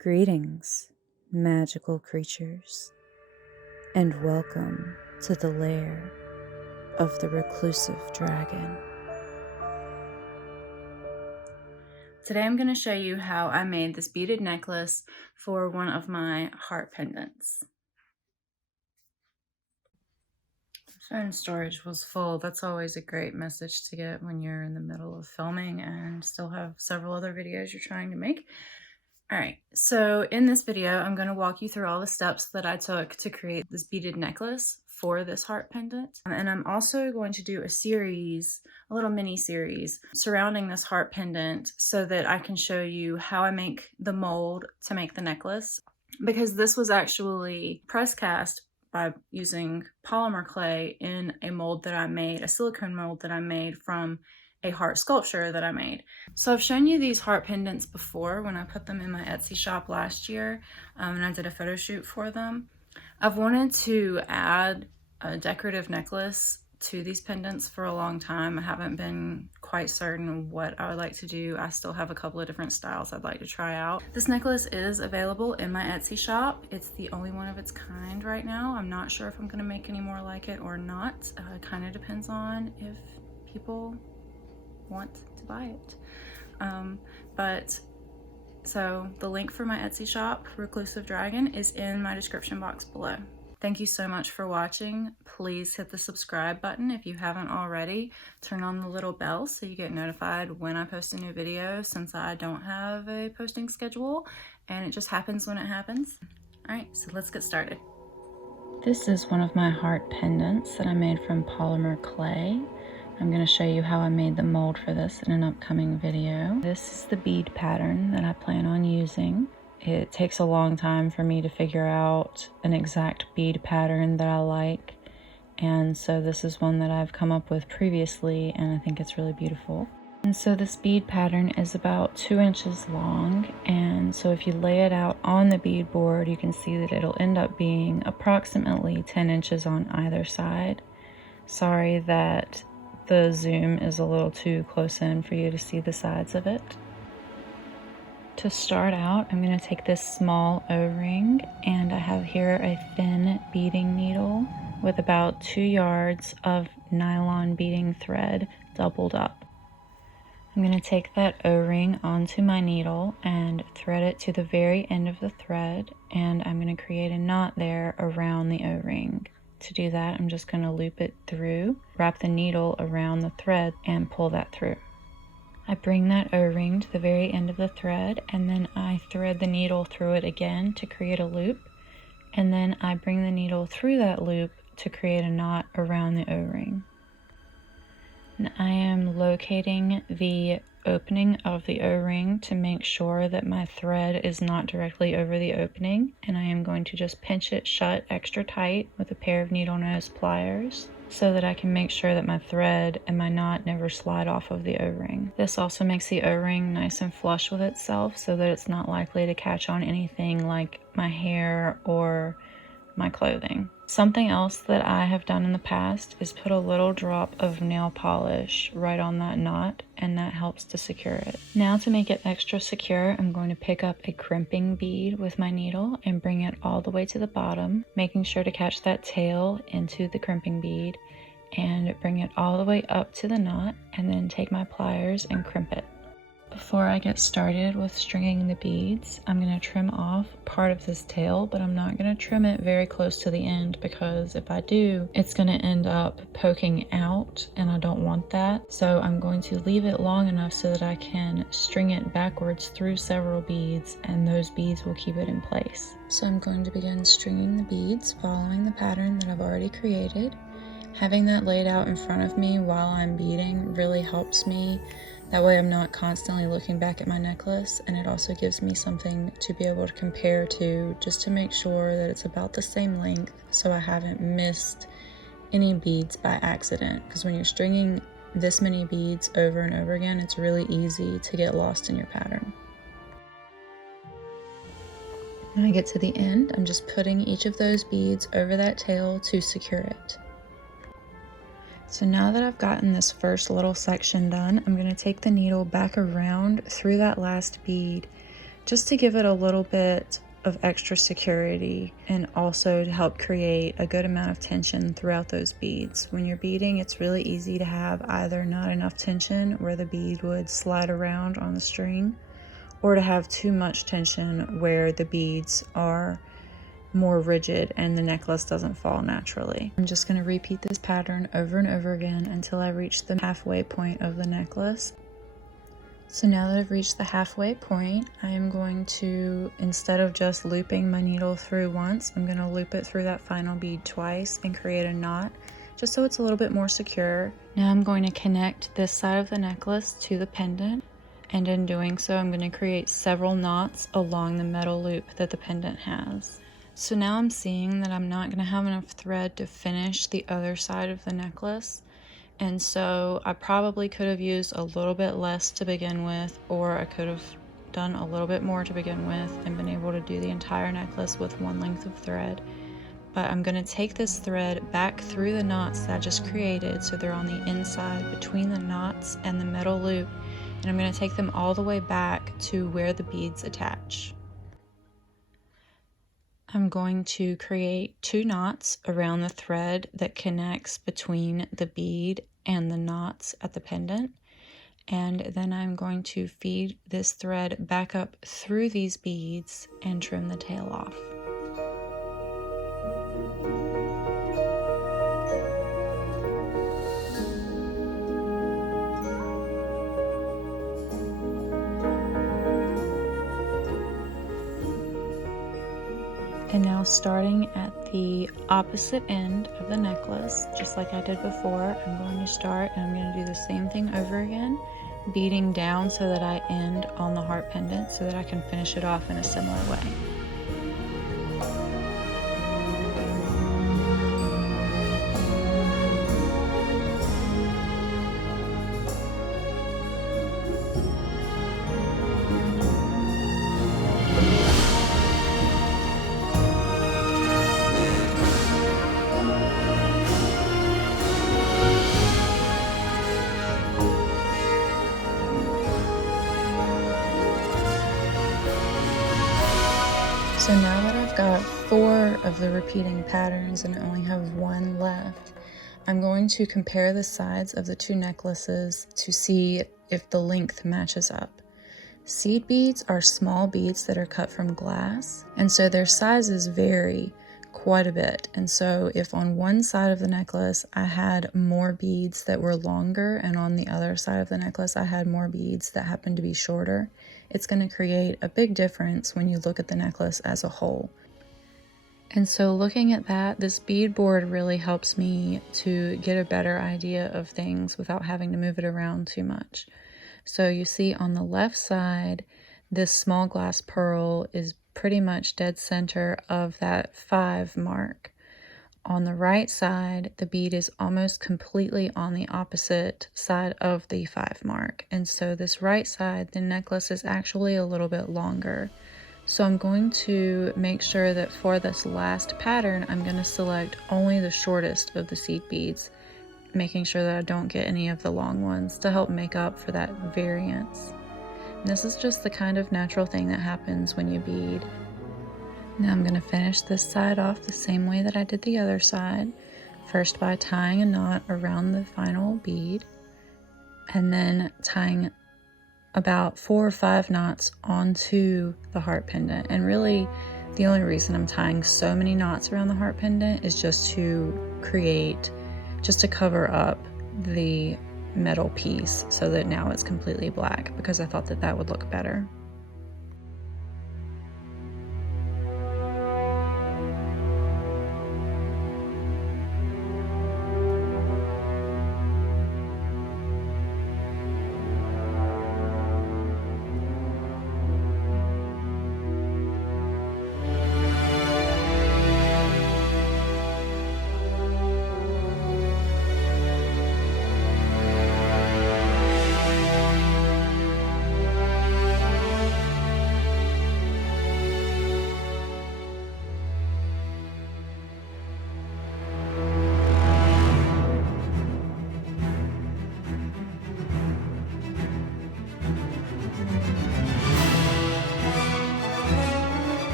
Greetings, magical creatures, and welcome to the lair of the Reclusive Dragon. Today I'm going to show you how I made this beaded necklace for one of my heart pendants. Phone storage was full. That's always a great message to get when you're in the middle of filming and still have several other videos you're trying to make. Alright, so in this video, I'm going to walk you through all the steps that I took to create this beaded necklace for this heart pendant. And I'm also going to do a little mini series surrounding this heart pendant so that I can show you how I make the mold to make the necklace. Because this was actually press cast by using polymer clay in a mold that I made, a silicone mold that I made from a heart sculpture that I made. So I've shown you these heart pendants before when I put them in my Etsy shop last year, and I did a photo shoot for them. I've wanted to add a decorative necklace to these pendants for a long time. I haven't been quite certain what I would like to do. I still have a couple of different styles I'd like to try out. This necklace is available in my Etsy shop. It's the only one of its kind right now. I'm not sure if I'm gonna make any more like it or not. It kind of depends on if people want to buy it. So the link for my Etsy shop, Reclusive Dragon, is in my description box below. Thank you so much for watching. Please hit the subscribe button if you haven't already. Turn on the little bell so you get notified when I post a new video, since I don't have a posting schedule and it just happens when it happens. All right, so let's get started. This is one of my heart pendants that I made from polymer clay. I'm going to show you how I made the mold for this in an upcoming video. This is the bead pattern that I plan on using. It takes a long time for me to figure out an exact bead pattern that I like, and so this is one that I've come up with previously, and I think it's really beautiful. And so this bead pattern is about 2 inches long, and so if you lay it out on the bead board, you can see that it'll end up being approximately 10 inches on either side. Sorry that the zoom is a little too close in for you to see the sides of it. To start out, I'm going to take this small O-ring, and I have here a thin beading needle with about 2 yards of nylon beading thread doubled up. I'm going to take that O-ring onto my needle and thread it to the very end of the thread, and I'm going to create a knot there around the O-ring. To do that, I'm just going to loop it through, wrap the needle around the thread, and pull that through. I bring that O-ring to the very end of the thread, and then I thread the needle through it again to create a loop, and then I bring the needle through that loop to create a knot around the O-ring. And I am locating the opening of the O-ring to make sure that my thread is not directly over the opening, and I am going to just pinch it shut extra tight with a pair of needle nose pliers so that I can make sure that my thread and my knot never slide off of the O-ring. This also makes the O-ring nice and flush with itself so that it's not likely to catch on anything like my hair or my clothing. Something else that I have done in the past is put a little drop of nail polish right on that knot, and that helps to secure it. Now, to make it extra secure, I'm going to pick up a crimping bead with my needle and bring it all the way to the bottom, making sure to catch that tail into the crimping bead and bring it all the way up to the knot, and then take my pliers and crimp it. Before I get started with stringing the beads, I'm going to trim off part of this tail, but I'm not going to trim it very close to the end, because if I do, it's going to end up poking out, and I don't want that. So I'm going to leave it long enough so that I can string it backwards through several beads, and those beads will keep it in place. So I'm going to begin stringing the beads following the pattern that I've already created. Having that laid out in front of me while I'm beading really helps me. That way I'm not constantly looking back at my necklace, and it also gives me something to be able to compare to, just to make sure that it's about the same length so I haven't missed any beads by accident. Because when you're stringing this many beads over and over again, it's really easy to get lost in your pattern. When I get to the end, I'm just putting each of those beads over that tail to secure it. So now that I've gotten this first little section done, I'm going to take the needle back around through that last bead just to give it a little bit of extra security, and also to help create a good amount of tension throughout those beads. When you're beading, it's really easy to have either not enough tension where the bead would slide around on the string, or to have too much tension where the beads are more rigid and the necklace doesn't fall naturally. I'm just going to repeat this pattern over and over again until I reach the halfway point of the necklace. So now that I've reached the halfway point, I am going to, instead of just looping my needle through once, I'm going to loop it through that final bead twice and create a knot, just so it's a little bit more secure. Now I'm going to connect this side of the necklace to the pendant, and in doing so, I'm going to create several knots along the metal loop that the pendant has. So now I'm seeing that I'm not going to have enough thread to finish the other side of the necklace. And so I probably could have used a little bit less to begin with, or I could have done a little bit more to begin with and been able to do the entire necklace with one length of thread. But I'm going to take this thread back through the knots that I just created, so they're on the inside between the knots and the metal loop, and I'm going to take them all the way back to where the beads attach. I'm going to create 2 knots around the thread that connects between the bead and the knots at the pendant, and then I'm going to feed this thread back up through these beads and trim the tail off. And now, starting at the opposite end of the necklace, just like I did before, I'm going to start and I'm going to do the same thing over again, beading down so that I end on the heart pendant so that I can finish it off in a similar way. So now that I've got 4 of the repeating patterns and I only have 1 left, I'm going to compare the sides of the 2 necklaces to see if the length matches up. Seed beads are small beads that are cut from glass, and so their sizes vary quite a bit. And so if on one side of the necklace I had more beads that were longer, and on the other side of the necklace I had more beads that happened to be shorter, it's going to create a big difference when you look at the necklace as a whole. And so looking at that, this bead board really helps me to get a better idea of things without having to move it around too much. So you see on the left side, this small glass pearl is pretty much dead center of that 5 mark. On the right side, the bead is almost completely on the opposite side of the 5 mark. And so this right side, the necklace is actually a little bit longer. So I'm going to make sure that for this last pattern, I'm going to select only the shortest of the seed beads, making sure that I don't get any of the long ones to help make up for that variance. And this is just the kind of natural thing that happens when you bead. Now I'm going to finish this side off the same way that I did the other side. First by tying a knot around the final bead, and then tying about 4 or 5 knots onto the heart pendant. And really, the only reason I'm tying so many knots around the heart pendant is just to cover up the metal piece so that now it's completely black, because I thought that that would look better.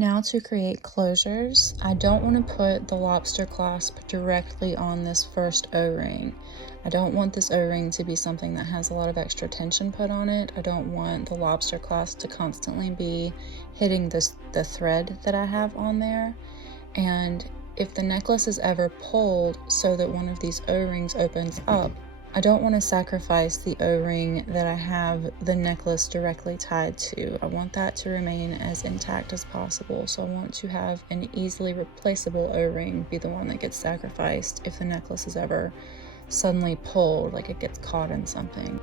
Now to create closures, I don't want to put the lobster clasp directly on this first O-ring. I don't want this O-ring to be something that has a lot of extra tension put on it. I don't want the lobster clasp to constantly be hitting the thread that I have on there. And if the necklace is ever pulled so that one of these O-rings opens up, I don't want to sacrifice the O-ring that I have the necklace directly tied to. I want that to remain as intact as possible. So I want to have an easily replaceable O-ring be the one that gets sacrificed if the necklace is ever suddenly pulled, like it gets caught in something.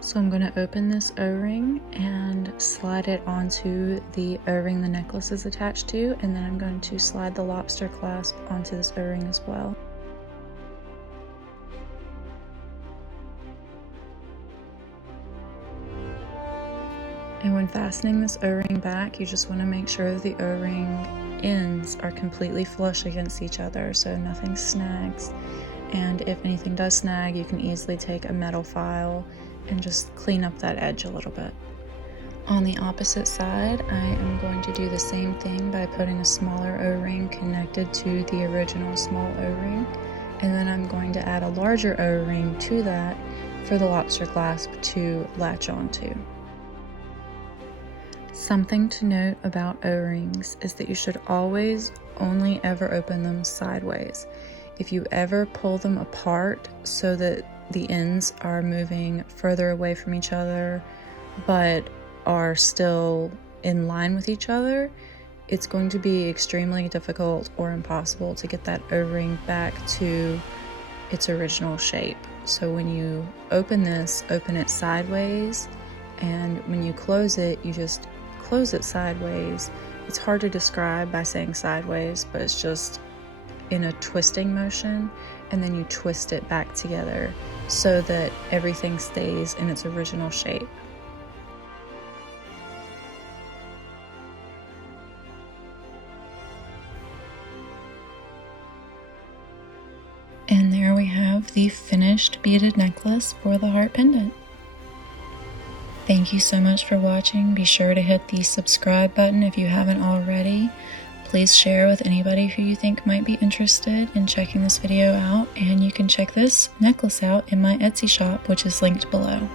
So I'm going to open this O-ring and slide it onto the O-ring the necklace is attached to, and then I'm going to slide the lobster clasp onto this O-ring as well. And when fastening this O-ring back, you just want to make sure that the O-ring ends are completely flush against each other so nothing snags. And if anything does snag, you can easily take a metal file and just clean up that edge a little bit. On the opposite side, I am going to do the same thing by putting a smaller O-ring connected to the original small O-ring. And then I'm going to add a larger O-ring to that for the lobster clasp to latch onto. Something to note about O-rings is that you should always only ever open them sideways. If you ever pull them apart so that the ends are moving further away from each other but are still in line with each other, it's going to be extremely difficult or impossible to get that O-ring back to its original shape. So when you open this, open it sideways, and when you close it, you just close it sideways. It's hard to describe by saying sideways, but it's just in a twisting motion, and then you twist it back together so that everything stays in its original shape. And there we have the finished beaded necklace for the heart pendant. Thank you so much for watching. Be sure to hit the subscribe button if you haven't already. Please share with anybody who you think might be interested in checking this video out, and you can check this necklace out in my Etsy shop, which is linked below.